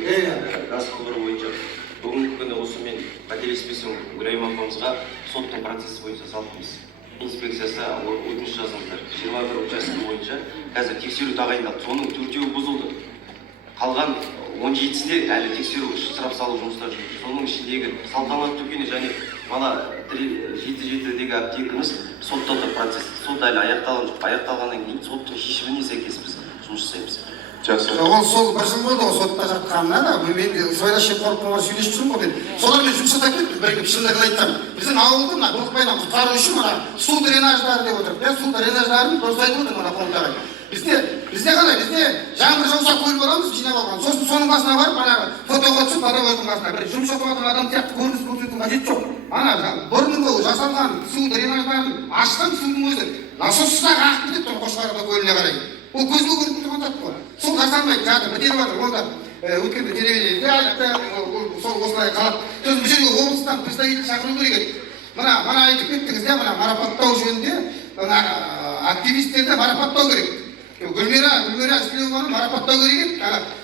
газ құбыры бойынша бүгінгі күні осы мен қателеспесем Гүлайым апамызға соттың процесі бойынша салқымыз инспекциясы өтініш жазыңыздар. 21 участке бойынша қазір тексеру тағайындалды. Соның 4-еуі бұзылды. Қалған 17-сінде әлі тексеру сұрап салу жұмыстары жүрді. Соның ішіндегі салтанат дүкені және мана 77-дегі аптекамыз сотта тұр процесс. Сот әлі аяқталған жоқ. Аяқталғаннан кейін соттың шешіміне сәйкес біз жұмыс жасаймыз. Жақсы. Ол сол бір жыл болды ғой сотта жатқанына да, мен сыбайлас жемқорлықпен сөйлесіп жүрмін ғой мен. Солармен жұмыс жасап кеттім, бірігіп шындығын айтсам. Біздің ауылды мына Былықбайдан құтқару үшін мына су дренаждары деп отыр. Су дренаждарын дұрыс айтып отыр мына қонақтар. Бізде қалай? Бізде жаңбыр жауса көл боламыз, жинап алған. Сосын соның басына барып, ана фотоға түсіп, водовойдың басына бір жұмыс жасап жатқан адам сияқты көрініс көрсетудің қажеті жоқ. Ана бұрынғы жасалған су дренаждарын ашқан судың өзі насоссыз ағып кетіп тұр Қошқарбай көліне қарай. Ол көзге көрініп тұрған зат қой. Сол жасалмайды, жатыр, бітеліп жатыр. Ол да өткенде телевидениеде айтты, сол осылай қалап. Сосын бұл жерге облыстан представитель шақыру керек еді. Мына айтып кеттіңіз, мына марапаттау жөнінде активистерді марапаттау керек. Гүлмира Исілеуованы марапаттау керек еді,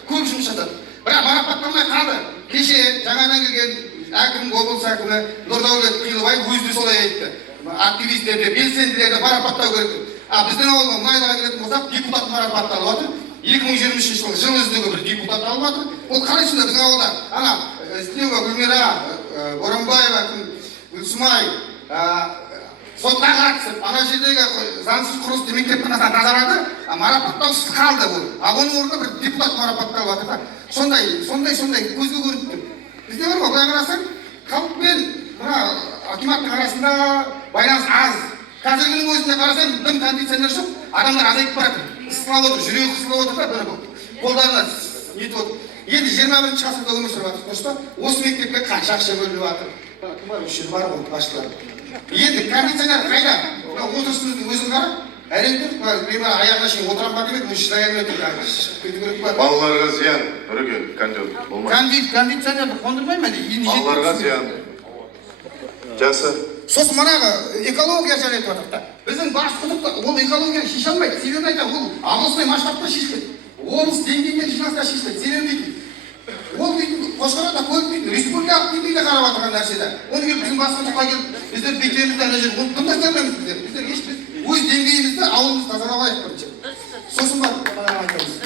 көп жұмыс жасады. Бірақ марапатталмай қалды. Кеше жаңадан келген әкім, облыс әкімі Нұрдәулет Қилыбаев өзі солай айтты. Активистерді, белсенділерді марапаттау керек. Біздің ауылға мұнайға келетін болсақ, депутат марапатталып отыр. 2023 жыл үздігі бір депутат алып отыр. Ол қалай сонда біздің ауылда? Ана Исілеуова Гүлмира, Боранбаева, Гүлсімай сотқа қатысып, ана жердегі заңсыз құрылысты мектептің астынан тазалады, марапаттаусыз қалды ол. Оның орнына бір депутат марапатталып отыр да. Сондай көзге көрініп тұр. Бізде бар ғой, былай қарасаң, халықпен мына акиматтың арасында байланыс аз. Қазіргінің өзінде қарасаң, дым кондиционер жоқ, адамдар азайып барады. Ысылап отыр, жүрегі ысылап отыр да, бір қолдарына нетіп отыр. Енді 21-ші ғасырда өмір сүріп жатыр, дұрыс па? Осы мектепке қанша ақша бөлініп жатыр? Кім бар, осы жерде бар ғой, басшылар. Енді кондиционер қайда? Отырысымыздың өзін қара. Әрең тұр, мен аяғына шейін отырам ба демек, өз шырайын өтір. Балаларға зиян, үрген кондиционерді қондырмай ма? Балаларға зиян. Жақсы. Сосын манағы экология жарайды отыр да. Біздің бас құдық ол экологияны шеше алмайды. Себебін айтам, ол облысный масштабта шешіледі. Облыс деңгейінде жиналыста шешіледі. Себебі дейді. Ол дейтін Қошқарбайда көлік дейтін республикалық деңгейде қарап отырған нәрсе да. Оны келіп біздің бас құдыққа келіп, біздер бекемізді ана жерде оны тыңдап көрмейміз біздер. Біздер еш өз деңгейімізді ауылымызды тазалап алайық бірінші. Сосын барып айтамыз.